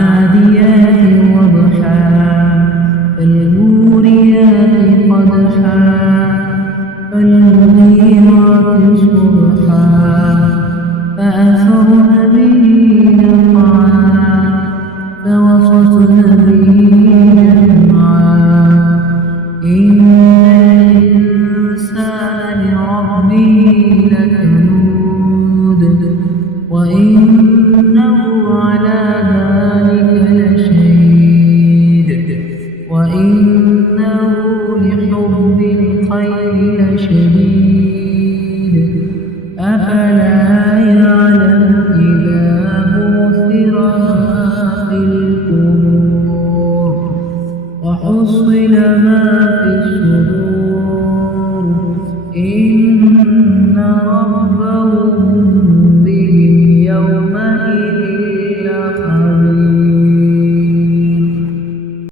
فالعاديات ضبحا فالموريات قدحا فالمغيرات صبحا فأثرن به نقعا فوسطن به جمعا إن الإنسان لربه لكنود وإنه على ذلك لشهيد